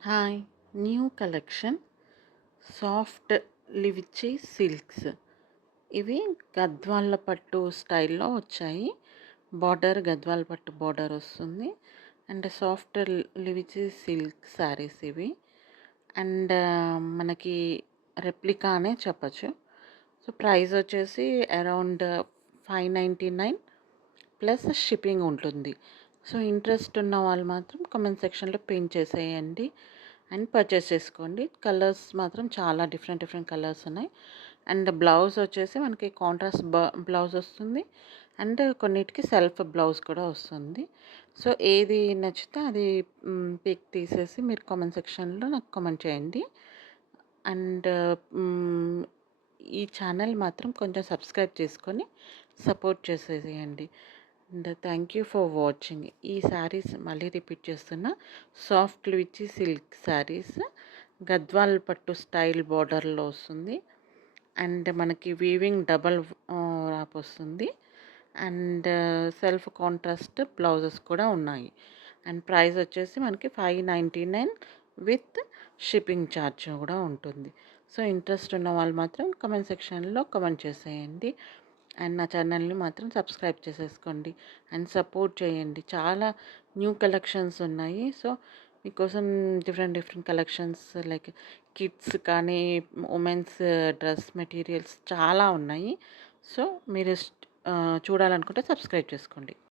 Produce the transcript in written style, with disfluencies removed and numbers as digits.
Hi! New collection soft లివిచీ silks. ఇవి గద్వాళ్ళ పట్టు స్టైల్‌లో వచ్చాయి. గద్వాల పట్టు బార్డర్ వస్తుంది. అండ్ సాఫ్ట్ లివిచీ సిల్క్ శారీస్ ఇవి. అండ్ మనకి రెప్లికా అనే చెప్పొచ్చు. సో, ప్రైస్ వచ్చేసి అరౌండ్ 599 ప్లస్ షిప్పింగ్ ఉంటుంది. సో, ఇంట్రెస్ట్ ఉన్న వాళ్ళు మాత్రం కామెంట్ సెక్షన్‌లో పిన్ చేసేయండి అండ్ పర్చేస్ చేసుకోండి. కలర్స్ మాత్రం చాలా డిఫరెంట్ డిఫరెంట్ కలర్స్ ఉన్నాయి. అండ్ బ్లౌజ్ వచ్చేసి మనకి కాంట్రాస్ట్ బ్లౌజ్ వస్తుంది. అండ్ కొన్నిటికి సెల్ఫ్ బ్లౌజ్ కూడా వస్తుంది. సో, ఏది నచ్చితే అది పిక్ తీసేసి మీరు కామెంట్ సెక్షన్‌లో నాకు కామెంట్ చేయండి. అండ్ ఈ ఛానల్ మాత్రం కొంచెం సబ్స్క్రైబ్ చేసుకొని సపోర్ట్ చేసేసేయండి. And thank you for watching. ఈ శారీస్ మళ్ళీ రిపీట్ చేస్తున్నా, సాఫ్ట్ లివిచీ సిల్క్ శారీస్ గద్వాల్ పట్టు స్టైల్ బార్డర్లో వస్తుంది. అండ్ మనకి వీవింగ్ డబల్ ర్యాప్ వస్తుంది. అండ్ సెల్ఫ్ కాంట్రాస్ట్ బ్లౌజెస్ కూడా ఉన్నాయి. అండ్ ప్రైస్ వచ్చేసి మనకి 599 విత్ షిప్పింగ్ ఛార్జ్ కూడా ఉంటుంది. సో, ఇంట్రెస్ట్ ఉన్న వాళ్ళు మాత్రం కామెంట్ సెక్షన్‌లో కామెంట్ చేసేయండి. అండ్ నా ఛానల్‌ని మాత్రం సబ్స్క్రైబ్ చేసేసుకోండి అండ్ సపోర్ట్ చేయండి. చాలా న్యూ కలెక్షన్స్ ఉన్నాయి. సో, మీకోసం different different collections like kids కానీ, ఉమెన్స్ డ్రెస్ మెటీరియల్స్ చాలా ఉన్నాయి. సో, మీరు చూడాలనుకుంటే సబ్స్క్రైబ్ చేసుకోండి.